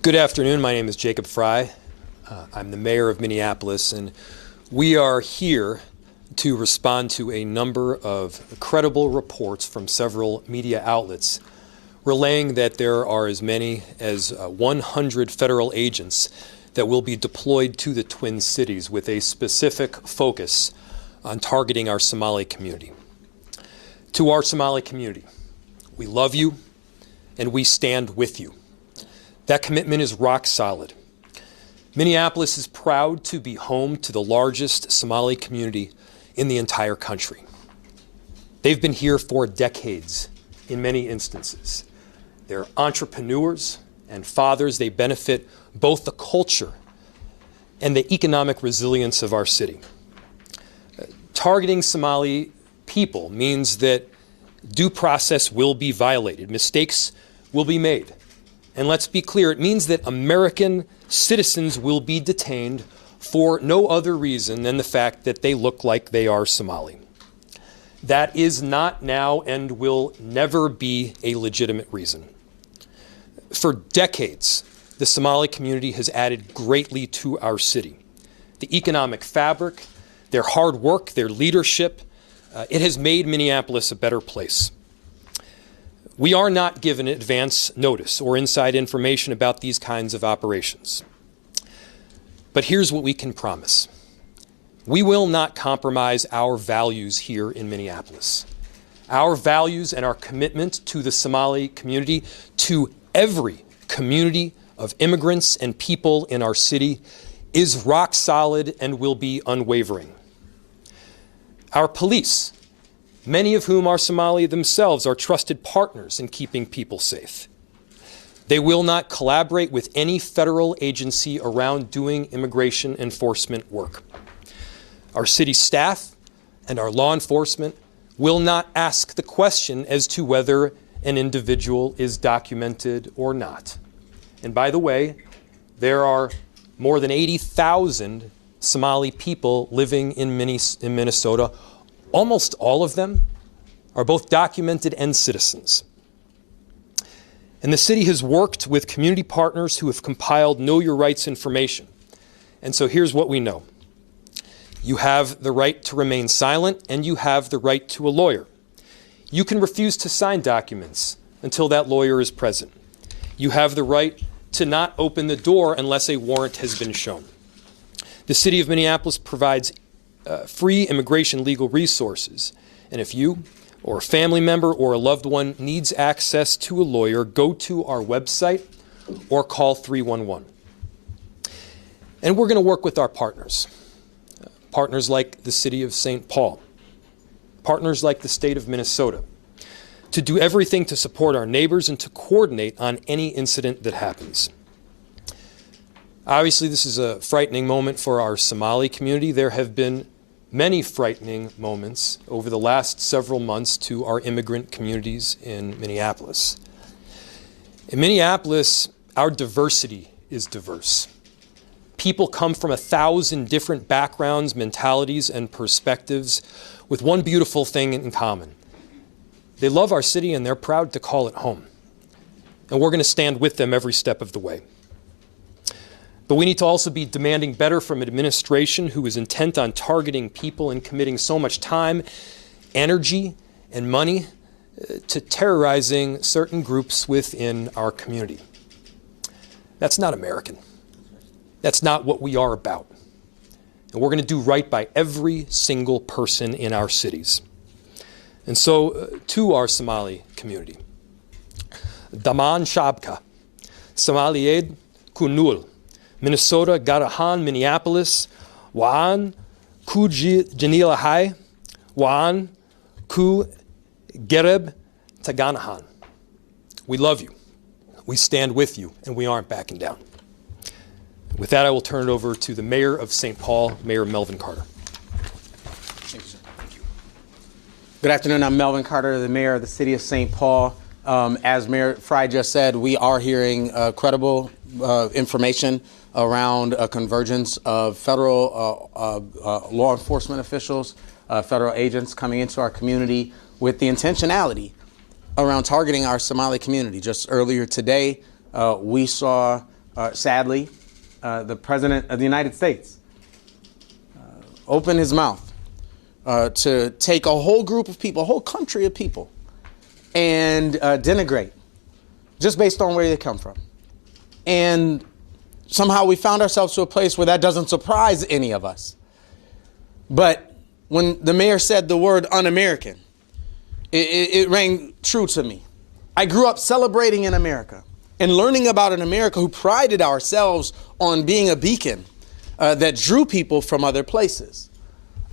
Good afternoon. My name is Jacob Fry. I'm the mayor of Minneapolis, and we are here to respond to a number of credible reports from several media outlets relaying that there are as many as 100 federal agents that will be deployed to the Twin Cities with a specific focus on targeting our Somali community. To our Somali community, we love you and we stand with you. That commitment is rock solid. Minneapolis is proud to be home to the largest Somali community in the entire country. They've been here for decades in many instances. They're entrepreneurs and fathers. They benefit both the culture and the economic resilience of our city. Targeting Somali people means that due process will be violated. Mistakes will be made. And let's be clear, it means that American citizens will be detained for no other reason than the fact that they look like they are Somali. That is not now and will never be a legitimate reason. For decades, the Somali community has added greatly to our city. The economic fabric, their hard work, their leadership, it has made Minneapolis a better place. We are not given advance notice or inside information about these kinds of operations. But here's what we can promise. We will not compromise our values here in Minneapolis. Our values and our commitment to the Somali community, to every community of immigrants and people in our city, is rock solid and will be unwavering. Our police, many of whom are Somali themselves, are trusted partners in keeping people safe. They will not collaborate with any federal agency around doing immigration enforcement work. Our city staff and our law enforcement will not ask the question as to whether an individual is documented or not. And by the way, there are more than 80,000 Somali people living in Minnesota. Almost all of them are both documented and citizens. And the city has worked with community partners who have compiled Know Your Rights information. And so here's what we know. You have the right to remain silent, and you have the right to a lawyer. You can refuse to sign documents until that lawyer is present. You have the right to not open the door unless a warrant has been shown. The city of Minneapolis provides free immigration legal resources. And if you or a family member or a loved one needs access to a lawyer, go to our website or call 311. And we're going to work with our partners. Partners like the city of St. Paul, partners like the state of Minnesota, to do everything to support our neighbors and to coordinate on any incident that happens. Obviously, this is a frightening moment for our Somali community. There have been many frightening moments over the last several months to our immigrant communities in Minneapolis. In Minneapolis, our diversity is diverse. People come from 1,000 different backgrounds, mentalities, and perspectives with one beautiful thing in common. They love our city and they're proud to call it home. And we're going to stand with them every step of the way. But we need to also be demanding better from an administration who is intent on targeting people and committing so much time, energy, and money to terrorizing certain groups within our community. That's not American. That's not what we are about. And we're going to do right by every single person in our cities. And so, to our Somali community, Daman Shabka, Somalied Kunul, Minnesota, Garahan, Minneapolis, Waan, Ku Janilahai, Waan, Ku Gereb, Taganahan. We love you, we stand with you, and we aren't backing down. With that, I will turn it over to the mayor of St. Paul, Mayor Melvin Carter. Thank you, sir. Thank you. Good afternoon. I'm Melvin Carter, the mayor of the city of St. Paul. As Mayor Fry just said, we are hearing credible information around a convergence of federal law enforcement officials, federal agents coming into our community with the intentionality around targeting our Somali community. Just earlier today, we saw sadly, the President of the United States opened his mouth to take a whole group of people, a whole country of people, and denigrate just based on where they come from. And somehow we found ourselves to a place where that doesn't surprise any of us. But when the mayor said the word un-American, it rang true to me. I grew up celebrating in America and learning about an America who prided ourselves on being a beacon that drew people from other places.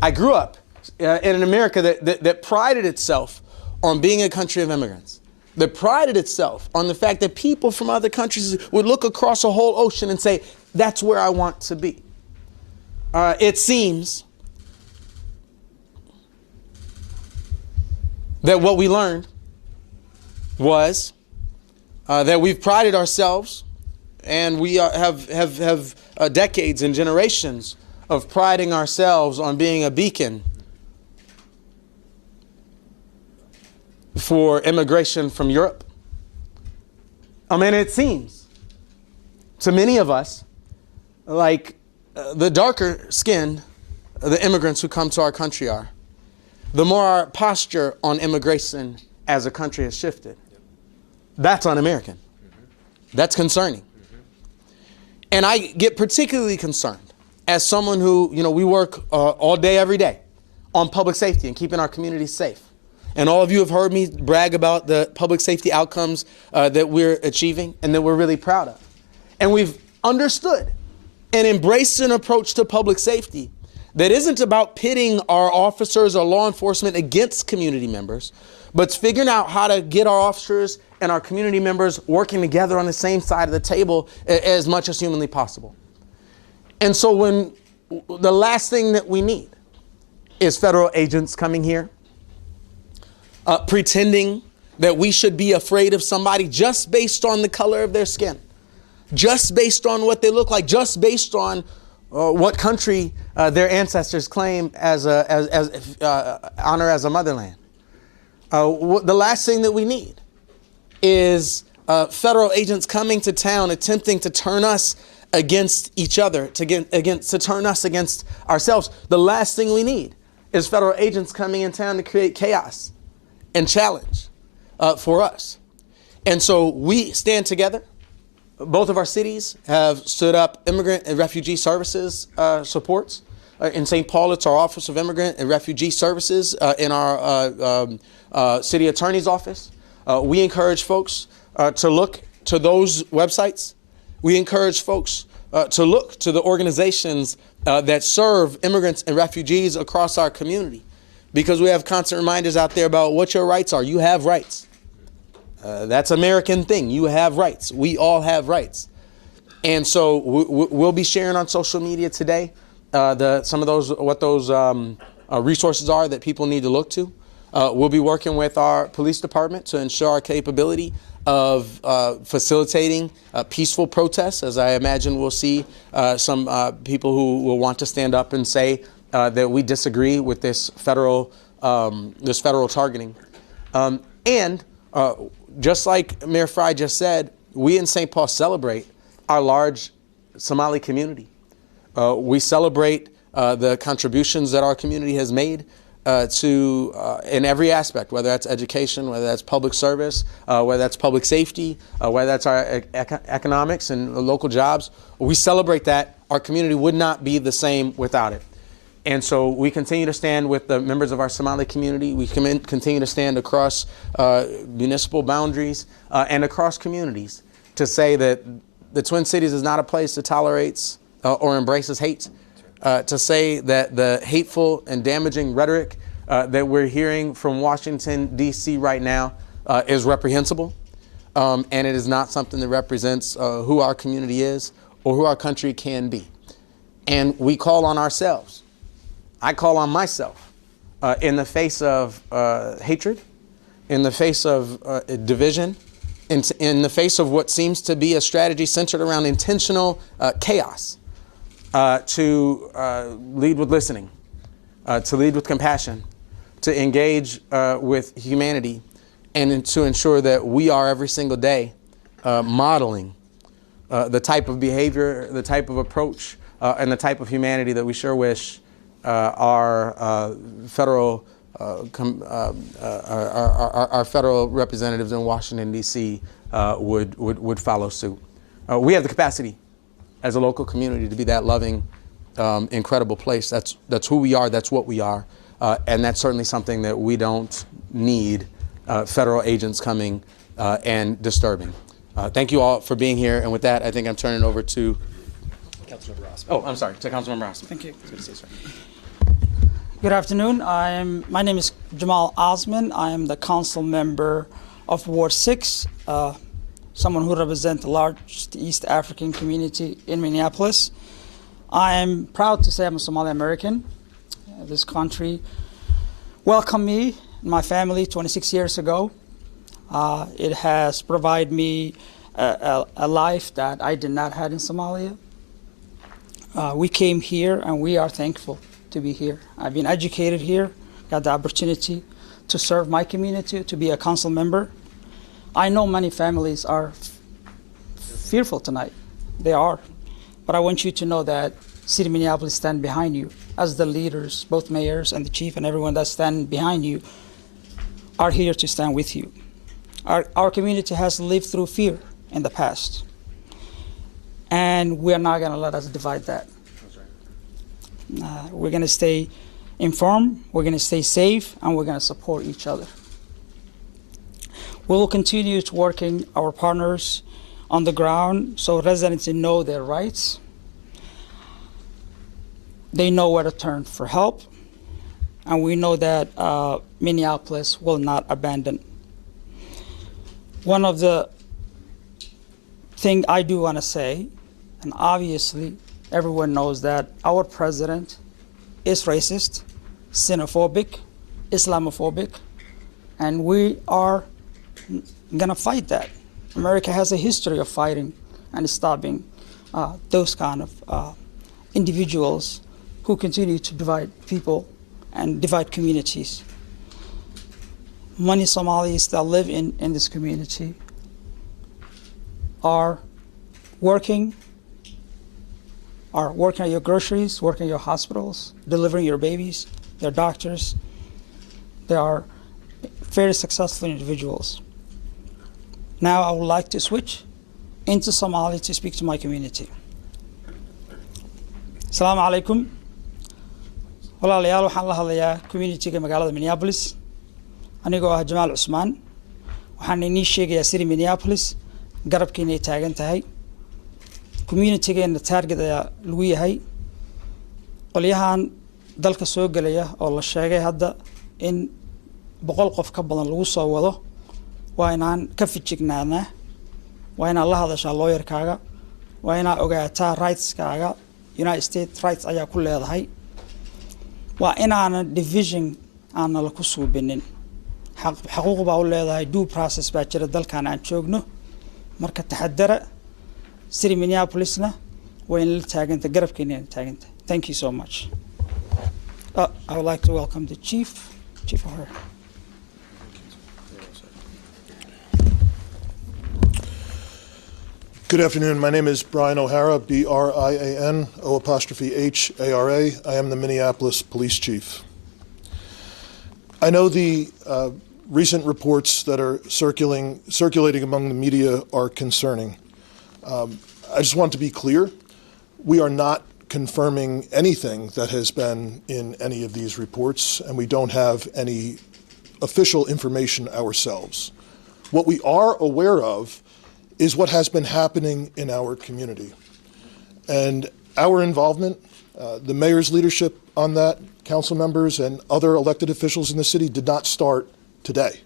I grew up in an America that prided itself on being a country of immigrants, that prided itself on the fact that people from other countries would look across a whole ocean and say, that's where I want to be. It seems that what we learned was that we've prided ourselves, and we have decades and generations of priding ourselves on being a beacon for immigration from Europe. I mean, it seems to many of us like the darker skinned the immigrants who come to our country are, the more our posture on immigration as a country has shifted. That's un-American. That's concerning. And I get particularly concerned as someone who, we work all day, every day on public safety and keeping our communities safe. And all of you have heard me brag about the public safety outcomes that we're achieving and that we're really proud of. And we've understood and embraced an approach to public safety that isn't about pitting our officers or law enforcement against community members, but it's figuring out how to get our officers and our community members working together on the same side of the table as much as humanly possible. And so when the last thing that we need is federal agents coming here, pretending that we should be afraid of somebody just based on the color of their skin, just based on what they look like, just based on what country their ancestors claim as honor as a motherland. The last thing that we need is federal agents coming to town attempting to turn us against each other, to turn us against ourselves. The last thing we need is federal agents coming in town to create chaos and challenge for us. And so we stand together. Both of our cities have stood up immigrant and refugee services supports. In St. Paul, it's our Office of Immigrant and Refugee Services in our city attorney's office. We encourage folks to look to those websites. We encourage folks to look to the organizations that serve immigrants and refugees across our community, because we have constant reminders out there about what your rights are. You have rights. That's an American thing. You have rights. We all have rights. And so we'll be sharing on social media today some of those, what those resources are that people need to look to. We'll be working with our police department to ensure our capability of facilitating peaceful protests, as I imagine we'll see some people who will want to stand up and say that we disagree with this federal targeting. And just like Mayor Fry just said, we in St. Paul celebrate our large Somali community. We celebrate the contributions that our community has made in every aspect, whether that's education, whether that's public service, whether that's public safety, whether that's our economics and local jobs. We celebrate that. Our community would not be the same without it. And so we continue to stand with the members of our Somali community. We continue to stand across municipal boundaries and across communities to say that the Twin Cities is not a place that tolerates or embraces hate. To say that the hateful and damaging rhetoric that we're hearing from Washington, D.C. right now is reprehensible. And it is not something that represents who our community is or who our country can be. And we call on ourselves. I call on myself in the face of hatred, in the face of division, in the face of what seems to be a strategy centered around intentional chaos, to lead with listening, to lead with compassion, to engage with humanity, and to ensure that we are every single day modeling the type of behavior, the type of approach, and the type of humanity that we sure wish our federal representatives in Washington, D.C. Would follow suit. We have the capacity as a local community to be that loving, incredible place. That's who we are. That's what we are. And that's certainly something that we don't need federal agents coming and disturbing. Thank you all for being here. And with that, I think I'm turning over to Councilmember Osman. Oh, I'm sorry, to Councilmember Osman. Thank you. It's good to see you, sir. Good afternoon. My name is Jamal Osman. I am the council member of Ward 6, someone who represents the largest East African community in Minneapolis. I am proud to say I'm a Somali American. This country welcomed me and my family 26 years ago. It has provided me a life that I did not have in Somalia. We came here and we are thankful to be here. I've been educated here, got the opportunity to serve my community, to be a council member. I know many families are fearful tonight. They are. But I want you to know that City of Minneapolis stand behind you as the leaders, both mayors and the chief and everyone that stand behind you are here to stand with you. Our community has lived through fear in the past. And we're not going to let us divide that. We're going to stay informed, we're going to stay safe, and we're going to support each other. We will continue to working our partners on the ground so residents know their rights. They know where to turn for help, and we know that Minneapolis will not abandon. One of the things I do want to say, and obviously everyone knows that our president is racist, xenophobic, Islamophobic, and we are going to fight that. America has a history of fighting and stopping those kind of individuals who continue to divide people and divide communities. Many Somalis that live in this community are working at your groceries, working at your hospitals, delivering your babies, they're doctors. They are very successful individuals. Now I would like to switch into Somali to speak to my community. Assalamu alaikum. Walaalayaal waxaan la hadlayaa community-ga magaalada Minneapolis. Anigoo ah Jamal Usman. Waxaan inii sheegayaa City Minneapolis garabkiina ay taagan tahay. Community-geena target ayaa lagu yahay. Qolyahan dalka soo galaya oo la sheegay hadda in 100 qof ka badan lagu soo wado. Waa inaan ka fijignaanaa, waa inaan la hadashaa lawyer-kaaga, waa inaan ogaataa rights-kaaga, United States rights ayaa ku leedahay. Waa inaanan division aanan la ku suubinin. Xaquuq baa u leedahay, due process baa jira dalkan aan joogno. Marka taxadara, City Minneapolisna waa in la taaganta, garabkeena la taaganta. Thank you so much. I would like to welcome the Chief O'Hara. Good afternoon. My name is Brian O'Hara, B-R-I-A-N, O''H-A-R-A. I am the Minneapolis Police Chief. I know the recent reports that are circulating among the media are concerning. I just want to be clear. We are not confirming anything that has been in any of these reports, and we don't have any official information ourselves. What we are aware of is what has been happening in our community. And our involvement, the mayor's leadership on that, council members and other elected officials in the city did not start today.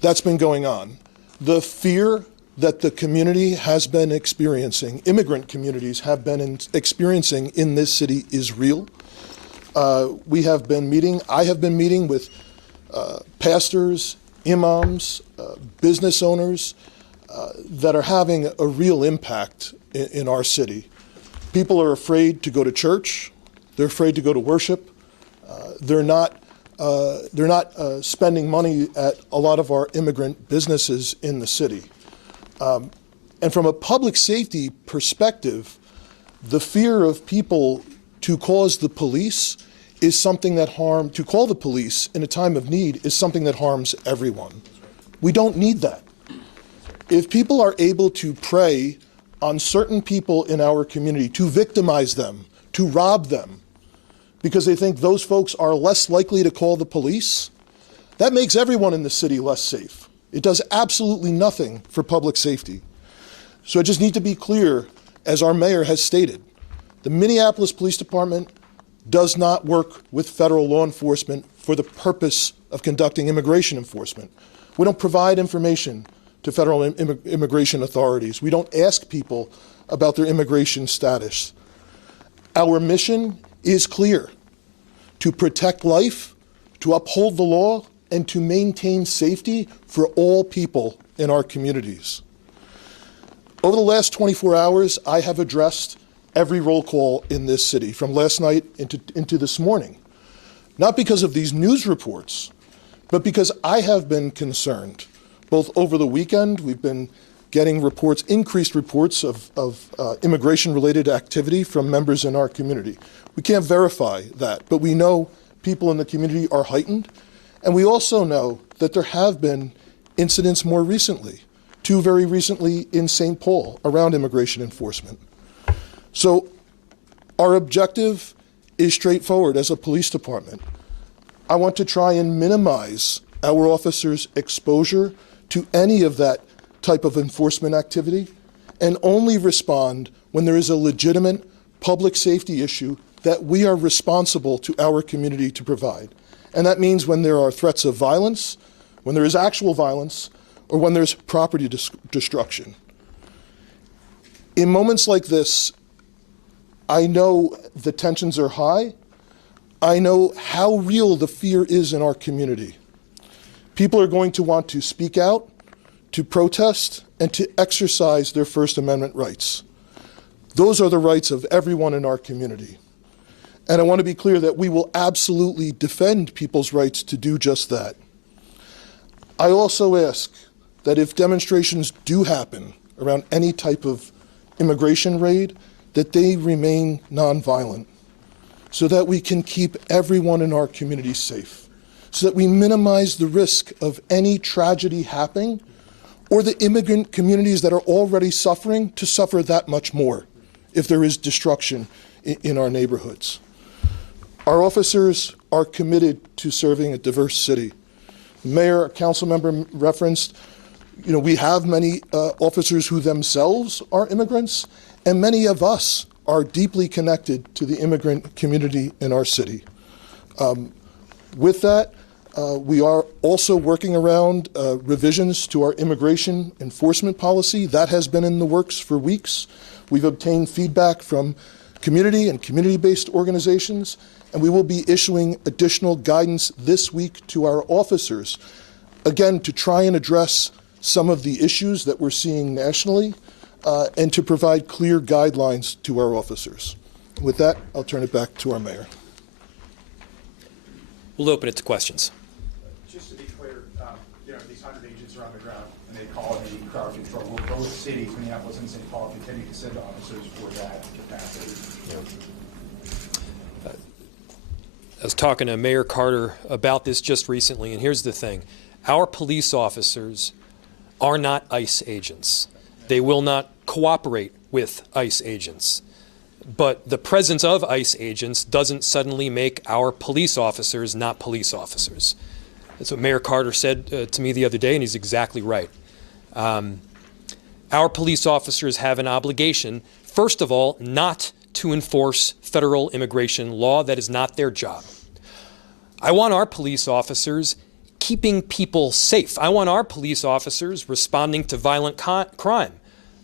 That's been going on. The fear that the community has been experiencing, immigrant communities have been experiencing in this city is real. I have been meeting with pastors, imams, business owners, that are having a real impact in our city. People are afraid to go to church. They're afraid to go to worship. They're not spending money at a lot of our immigrant businesses in the city. And from a public safety perspective, the fear of people to cause the police is something that to call the police in a time of need is something that harms everyone. We don't need that. If people are able to prey on certain people in our community, to victimize them, to rob them, because they think those folks are less likely to call the police, that makes everyone in the city less safe. It does absolutely nothing for public safety. So I just need to be clear, as our mayor has stated, the Minneapolis Police Department does not work with federal law enforcement for the purpose of conducting immigration enforcement. We don't provide information to federal immigration authorities. We don't ask people about their immigration status. Our mission is clear: to protect life, to uphold the law, and to maintain safety for all people in our communities. Over the last 24 hours, I have addressed every roll call in this city, from last night into this morning. Not because of these news reports, but because I have been concerned. Both over the weekend, we've been getting reports, increased reports of immigration-related activity from members in our community. We can't verify that, but we know people in the community are heightened, and we also know that there have been incidents more recently, 2 very recently in St. Paul, around immigration enforcement. So our objective is straightforward as a police department. I want to try and minimize our officers' exposure to any of that type of enforcement activity and only respond when there is a legitimate public safety issue that we are responsible to our community to provide. And that means when there are threats of violence, when there is actual violence, or when there's property destruction. In moments like this, I know the tensions are high. I know how real the fear is in our community. People are going to want to speak out, to protest, and to exercise their First Amendment rights. Those are the rights of everyone in our community. And I want to be clear that we will absolutely defend people's rights to do just that. I also ask that if demonstrations do happen around any type of immigration raid, that they remain nonviolent so that we can keep everyone in our community safe, so that we minimize the risk of any tragedy happening or the immigrant communities that are already suffering to suffer that much more if there is destruction in our neighborhoods. Our officers are committed to serving a diverse city. The mayor, a council member referenced, we have many officers who themselves are immigrants, and many of us are deeply connected to the immigrant community in our city. With that, we are also working around revisions to our immigration enforcement policy. That has been in the works for weeks. We've obtained feedback from community and community-based organizations, and we will be issuing additional guidance this week to our officers, again, to try and address some of the issues that we're seeing nationally, and to provide clear guidelines to our officers. With that, I'll turn it back to our mayor. We'll open it to questions. Just to be clear, these 100 agents are on the ground, and they call it the crowd control. Will both cities, Minneapolis and St. Paul, continue to send officers for that capacity? I was talking to Mayor Carter about this just recently, and here's the thing. Our police officers are not ICE agents. They will not cooperate with ICE agents. But the presence of ICE agents doesn't suddenly make our police officers not police officers. That's what Mayor Carter said to me the other day, and he's exactly right. Our police officers have an obligation, first of all, not to enforce federal immigration law. That is not their job. I want our police officers keeping people safe. I want our police officers responding to violent crime.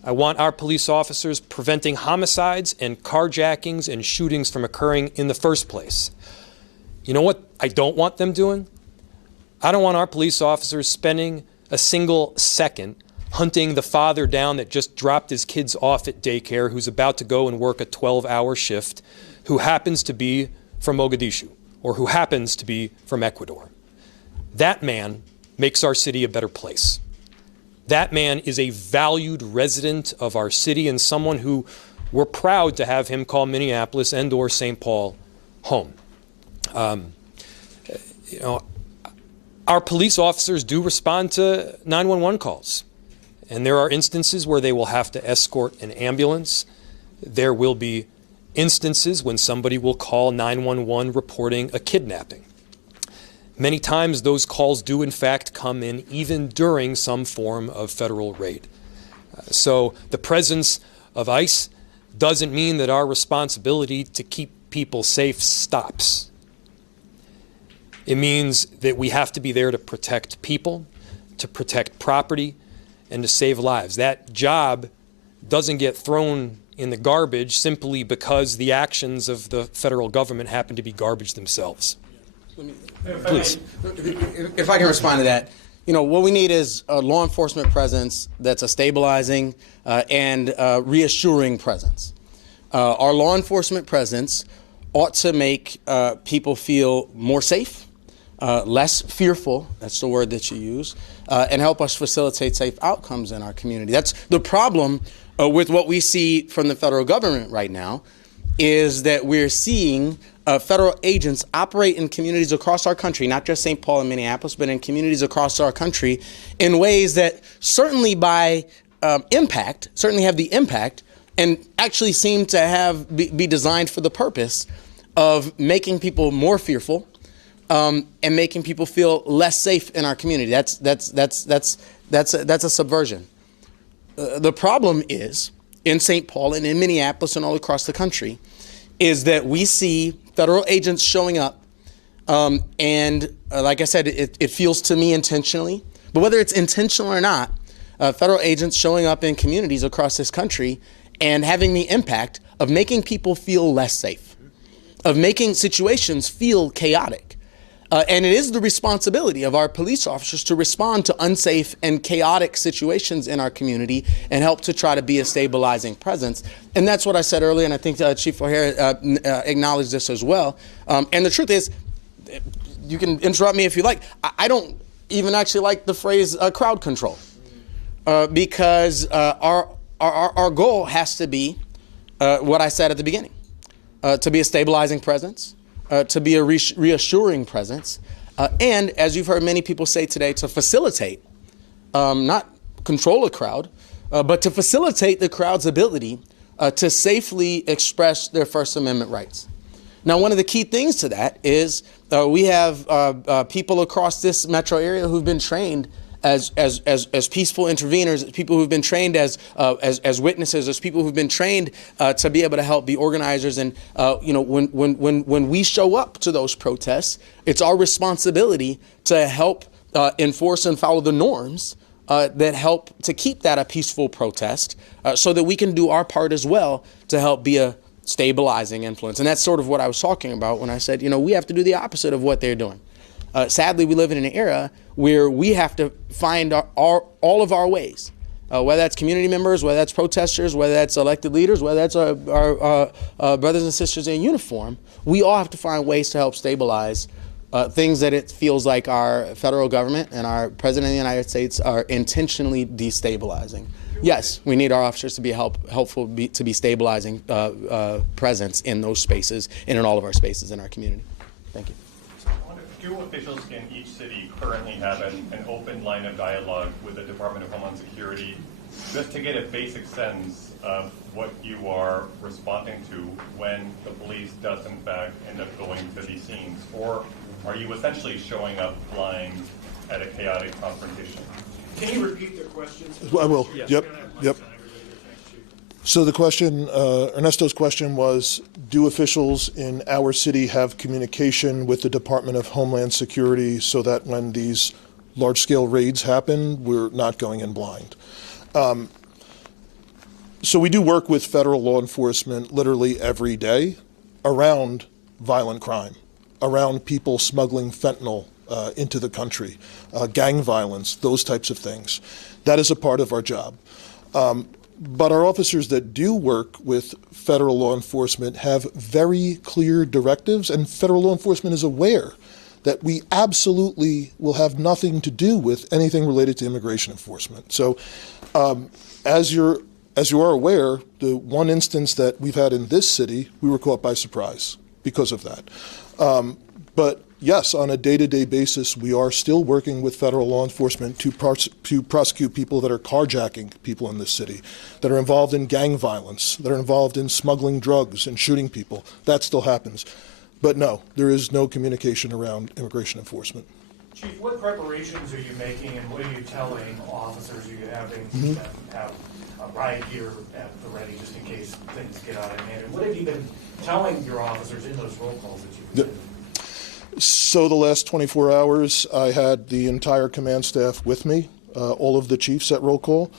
I want our police officers preventing homicides and carjackings and shootings from occurring in the first place. You know what I don't want them doing? I don't want our police officers spending a single second hunting the father down that just dropped his kids off at daycare, who's about to go and work a 12-hour shift, who happens to be from Mogadishu or who happens to be from Ecuador. That man makes our city a better place. That man is a valued resident of our city and someone who we're proud to have him call Minneapolis and or St. Paul home. You know, our police officers do respond to 911 calls. And there are instances where they will have to escort an ambulance. There will be instances when somebody will call 911 reporting a kidnapping. Many times those calls do in fact come in even during some form of federal raid. So the presence of ICE doesn't mean that our responsibility to keep people safe stops. It means that we have to be there to protect people, to protect property, and to save lives. That job doesn't get thrown in the garbage simply because the actions of the federal government happen to be garbage themselves. Please. If I can respond to that, you know, what we need is a law enforcement presence that's a stabilizing and reassuring presence. Our law enforcement presence ought to make people feel more safe, less fearful, that's the word that you use, and help us facilitate safe outcomes in our community. That's the problem with what we see from the federal government right now, is that we're seeing federal agents operate in communities across our country, not just St. Paul and Minneapolis, but in communities across our country in ways that certainly by impact, certainly have the impact and actually seem to be designed for the purpose of making people more fearful and making people feel less safe in our community. That's a subversion. The problem is, in St. Paul and in Minneapolis and all across the country, is that we see federal agents showing up, and like I said, it feels to me intentionally, but whether it's intentional or not, federal agents showing up in communities across this country and having the impact of making people feel less safe, of making situations feel chaotic. And it is the responsibility of our police officers to respond to unsafe and chaotic situations in our community and help to try to be a stabilizing presence. And that's what I said earlier, and I think Chief O'Hara acknowledged this as well. And the truth is, you can interrupt me if you like, I don't even actually like the phrase crowd control, because our goal has to be what I said at the beginning, to be a stabilizing presence, to be a reassuring presence, and as you've heard many people say today, to facilitate, not control a crowd, but to facilitate the crowd's ability to safely express their First Amendment rights. Now, one of the key things to that is we have people across this metro area who've been trained as peaceful interveners, people who've been trained as witnesses, as people who've been trained to be able to help be organizers. And you know, when we show up to those protests, it's our responsibility to help enforce and follow the norms that help to keep that a peaceful protest, so that we can do our part as well to help be a stabilizing influence. And that's sort of what I was talking about when I said, you know, we have to do the opposite of what they're doing. Sadly, we live in an era where we have to find all of our ways, whether that's community members, whether that's protesters, whether that's elected leaders, whether that's our brothers and sisters in uniform. We all have to find ways to help stabilize things that it feels like our federal government and our President of the United States are intentionally destabilizing. Yes, we need our officers to be helpful to be stabilizing presence in those spaces and in all of our spaces in our community. Thank you. Do officials in each city currently have an open line of dialogue with the Department of Homeland Security, just to get a basic sense of what you are responding to when the police does in fact end up going to these scenes? Or are you essentially showing up blind at a chaotic confrontation? Can you repeat the question? I will. Yep. So the question, Ernesto's question was, do officials in our city have communication with the Department of Homeland Security so that when these large-scale raids happen, we're not going in blind? So we do work with federal law enforcement literally every day around violent crime, around people smuggling fentanyl into the country, gang violence, those types of things. That is a part of our job. But our officers that do work with federal law enforcement have very clear directives, and federal law enforcement is aware that we absolutely will have nothing to do with anything related to immigration enforcement. So as you are aware, the one instance that we've had in this city, we were caught by surprise because of that. But yes, on a day-to-day basis, we are still working with federal law enforcement to prosecute people that are carjacking people in this city, that are involved in gang violence, that are involved in smuggling drugs and shooting people. That still happens. But no, there is no communication around immigration enforcement. Chief, what preparations are you making, and what are you telling officers? Are you having have a riot gear at the ready just in case things get out of hand? And what have you been telling your officers in those roll calls that you've been doing? So the last 24 hours, I had the entire command staff with me, all of the chiefs at roll call,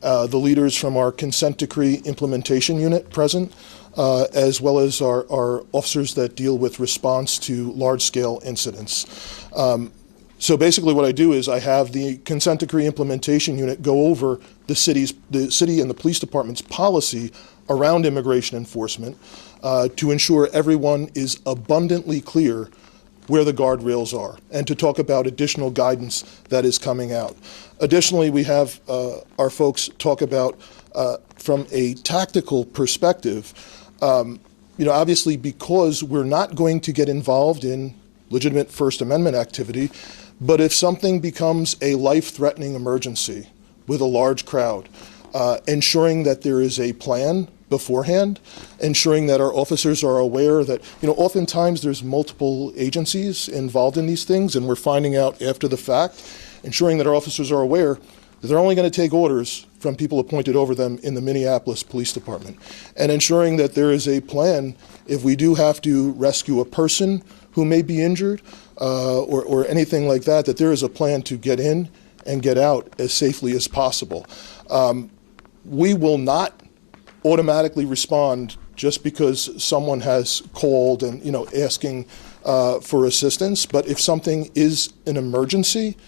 the leaders from our consent decree implementation unit present, as well as our officers that deal with response to large-scale incidents. So basically what I do is I have the consent decree implementation unit go over the city and the police department's policy around immigration enforcement to ensure everyone is abundantly clear where the guardrails are, and to talk about additional guidance that is coming out. Additionally, we have our folks talk about, from a tactical perspective, obviously because we're not going to get involved in legitimate First Amendment activity, but if something becomes a life-threatening emergency with a large crowd, ensuring that there is a plan beforehand, ensuring that our officers are aware that, oftentimes there's multiple agencies involved in these things, and we're finding out after the fact, ensuring that our officers are aware that they're only going to take orders from people appointed over them in the Minneapolis Police Department, and ensuring that there is a plan if we do have to rescue a person who may be injured or anything like that, that there is a plan to get in and get out as safely as possible. We will not automatically respond just because someone has called and asking for assistance. But if something is an emergency,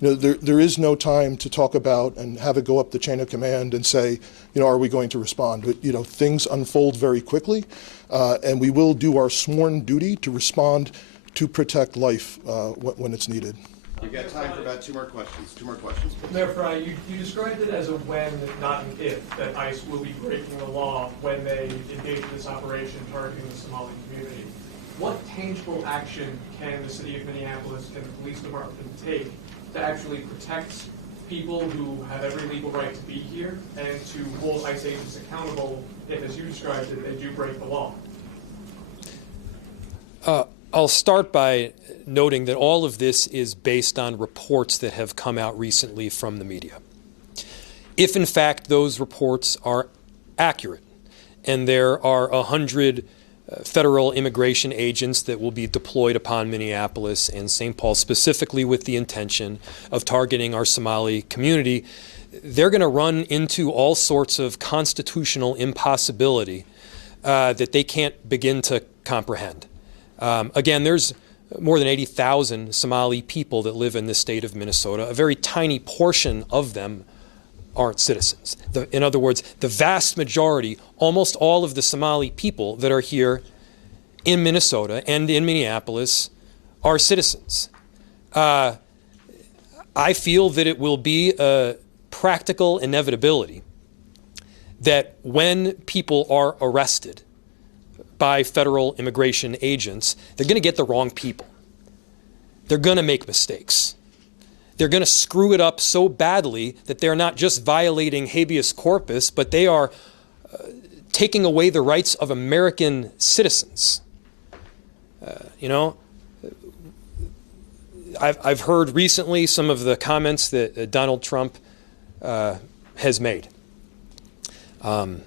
there is no time to talk about and have it go up the chain of command and say, are we going to respond? But things unfold very quickly, and we will do our sworn duty to respond to protect life when it's needed. We've got time for about two more questions. Mayor Fry, you described it as a when, not an if, that ICE will be breaking the law when they engage in this operation targeting the Somali community. What tangible action can the city of Minneapolis and the police department take to actually protect people who have every legal right to be here and to hold ICE agents accountable if, as you described it, they do break the law? I'll start by noting that all of this is based on reports that have come out recently from the media. If, in fact, those reports are accurate, and there are 100 federal immigration agents that will be deployed upon Minneapolis and St. Paul specifically with the intention of targeting our Somali community, they're going to run into all sorts of constitutional impossibility that they can't begin to comprehend. Again, there's more than 80,000 Somali people that live in the state of Minnesota. A very tiny portion of them aren't citizens. In other words, the vast majority, almost all of the Somali people that are here in Minnesota and in Minneapolis are citizens. I feel that it will be a practical inevitability that when people are arrested by federal immigration agents, they're going to get the wrong people. They're going to make mistakes. They're going to screw it up so badly that they're not just violating habeas corpus, but they are taking away the rights of American citizens. I've heard recently some of the comments that Donald Trump has made. I've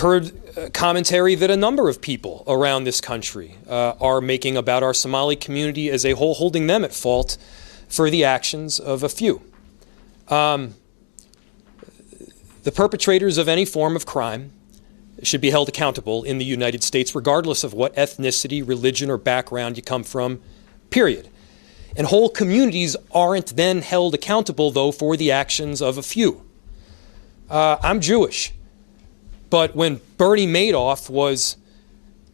heard commentary that a number of people around this country are making about our Somali community as a whole, holding them at fault for the actions of a few. The perpetrators of any form of crime should be held accountable in the United States, regardless of what ethnicity, religion, or background you come from, period. And whole communities aren't then held accountable, though, for the actions of a few. I'm Jewish. But when Bernie Madoff was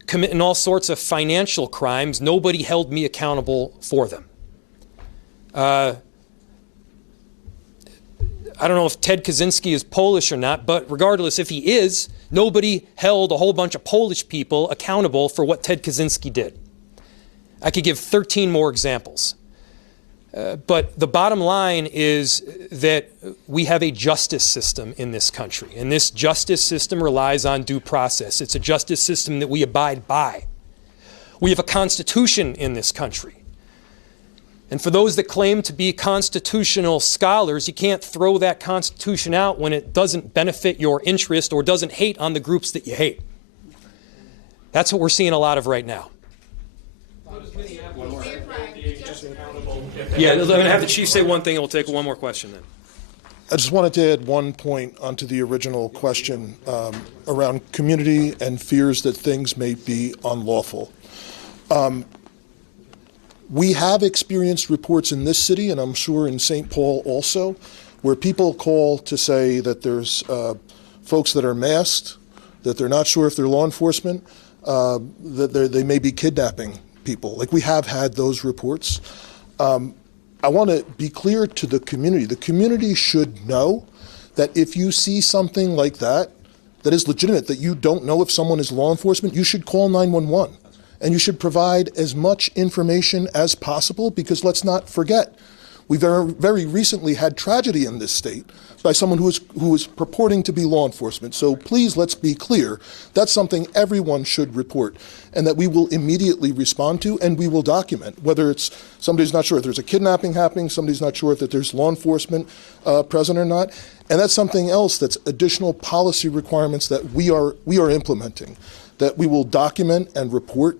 committing all sorts of financial crimes. Nobody held me accountable for them. I don't know if Ted Kaczynski is Polish or not, but regardless, if he is, nobody held a whole bunch of Polish people accountable for what Ted Kaczynski did. I could give 13 more examples. But the bottom line is that we have a justice system in this country, and this justice system relies on due process. It's a justice system that we abide by. We have a constitution in this country. And for those that claim to be constitutional scholars, you can't throw that Constitution out when it doesn't benefit your interest or doesn't hate on the groups that you hate. That's what we're seeing a lot of right now. Yeah, I'm going to have the chief say one thing, and we'll take one more question then. I just wanted to add one point onto the original question around community and fears that things may be unlawful. We have experienced reports in this city, and I'm sure in St. Paul also, where people call to say that there's folks that are masked, that they're not sure if they're law enforcement, that they may be kidnapping people. Like, we have had those reports. I want to be clear to the community. The community should know that if you see something like that, that is legitimate, that you don't know if someone is law enforcement, you should call 911. And you should provide as much information as possible, because let's not forget, we very recently had tragedy in this state by someone who was purporting to be law enforcement. So please, let's be clear. That's something everyone should report, and that we will immediately respond to, and we will document, whether it's somebody's not sure if there's a kidnapping happening, somebody's not sure if that there's law enforcement present or not. And that's something else that's additional policy requirements that we are implementing, that we will document and report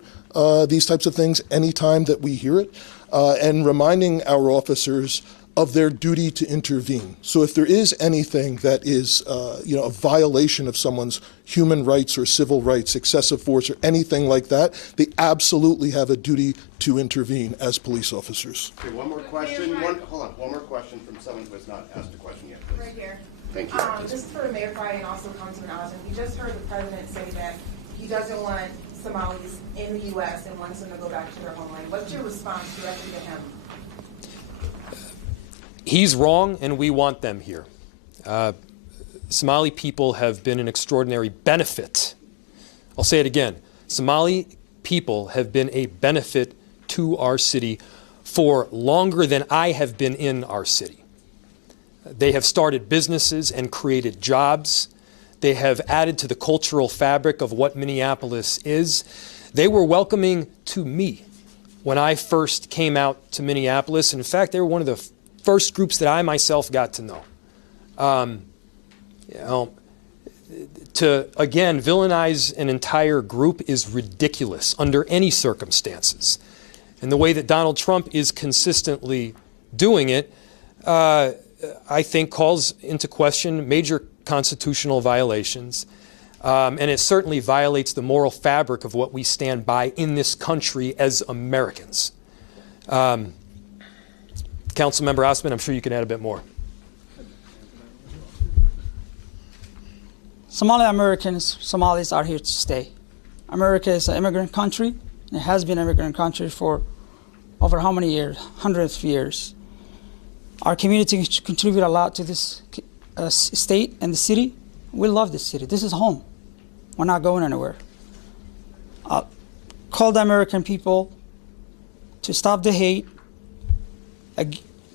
these types of things anytime that we hear it, and reminding our officers of their duty to intervene. So if there is anything that is a violation of someone's human rights or civil rights, excessive force or anything like that, they absolutely have a duty to intervene as police officers. Okay, one more question. One more question from someone who has not asked a question yet, please. Right here. Thank you. Just for Mayor Friday and also Councilman Osmond, we just heard the president say that he doesn't want Somalis in the U.S. and wants them to go back to their homeland. What's your response directly to him? He's wrong, and we want them here. Somali people have been an extraordinary benefit. I'll say it again. Somali people have been a benefit to our city for longer than I have been in our city. They have started businesses and created jobs. They have added to the cultural fabric of what Minneapolis is. They were welcoming to me when I first came out to Minneapolis. In fact, they were one of the first groups that I myself got to know. To, again, villainize an entire group is ridiculous under any circumstances. And the way that Donald Trump is consistently doing it, I think calls into question major constitutional violations. And it certainly violates the moral fabric of what we stand by in this country as Americans. Councilmember Osman, I'm sure you can add a bit more. Somali Americans, Somalis are here to stay. America is an immigrant country, and it has been an immigrant country for over how many years? Hundreds of years. Our community contribute a lot to this state and the city. We love this city. This is home. We're not going anywhere. Call the American people to stop the hate,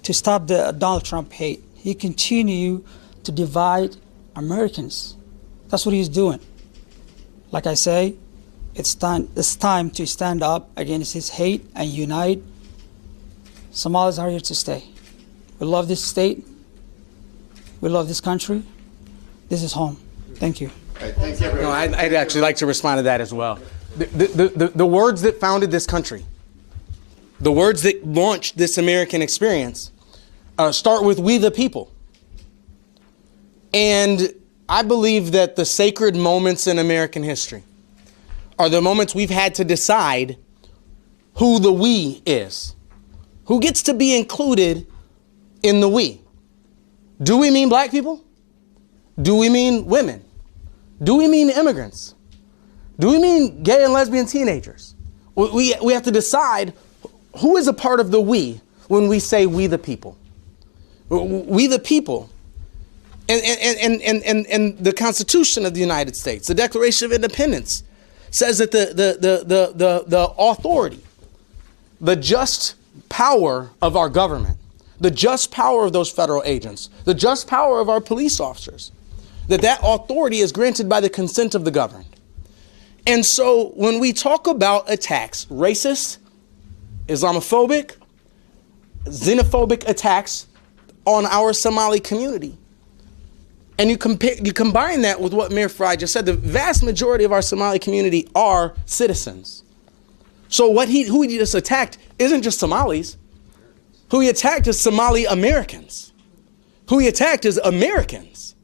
to stop the Donald Trump hate. He continue to divide Americans. That's what he's doing. Like I say, it's time to stand up against his hate and unite. Somalis are here to stay. We love this state. We love this country. This is home. Thank you. Thank you, No, I'd actually like to respond to that as well. The words that founded this country, the words that launched this American experience, start with "we the people." And I believe that the sacred moments in American history are the moments we've had to decide who the we is, who gets to be included in the we. Do we mean black people? Do we mean women? Do we mean immigrants? Do we mean gay and lesbian teenagers? We have to decide who is a part of the we when we say we the people. We the people. And the Constitution of the United States, the Declaration of Independence, says that the authority, the just power of our government, the just power of those federal agents, the just power of our police officers, that authority is granted by the consent of the governed. And so when we talk about attacks, racist, Islamophobic, xenophobic attacks on our Somali community, and you combine that with what Mayor Frye just said, the vast majority of our Somali community are citizens. So who he just attacked isn't just Somalis. Who he attacked is Somali Americans. Who he attacked is Americans.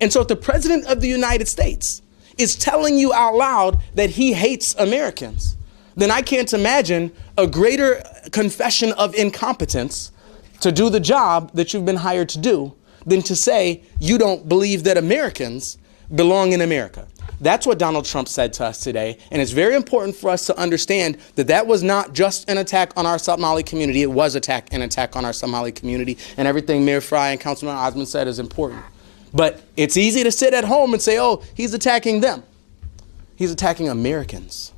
And so if the President of the United States is telling you out loud that he hates Americans, then I can't imagine a greater confession of incompetence to do the job that you've been hired to do than to say you don't believe that Americans belong in America. That's what Donald Trump said to us today, and it's very important for us to understand that that was not just an attack on our Somali community, it was an attack on our Somali community, and everything Mayor Frye and Councilman Osmond said is important. But it's easy to sit at home and say, oh, he's attacking them. He's attacking Americans,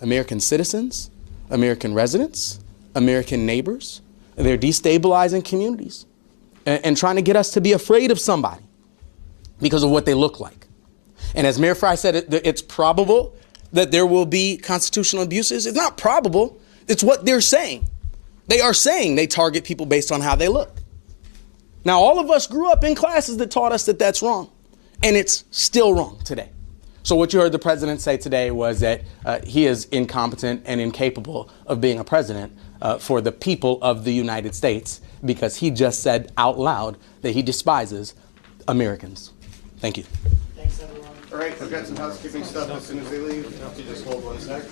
American citizens, American residents, American neighbors. They're destabilizing communities and trying to get us to be afraid of somebody because of what they look like. And as Mayor Frye said, it's probable that there will be constitutional abuses. It's not probable. It's what they're saying. They are saying they target people based on how they look. Now, all of us grew up in classes that taught us that that's wrong, and it's still wrong today. So what you heard the president say today was that he is incompetent and incapable of being a president for the people of the United States because he just said out loud that he despises Americans. Thank you. All right, I've got some housekeeping stuff as soon as they leave. You just hold one sec.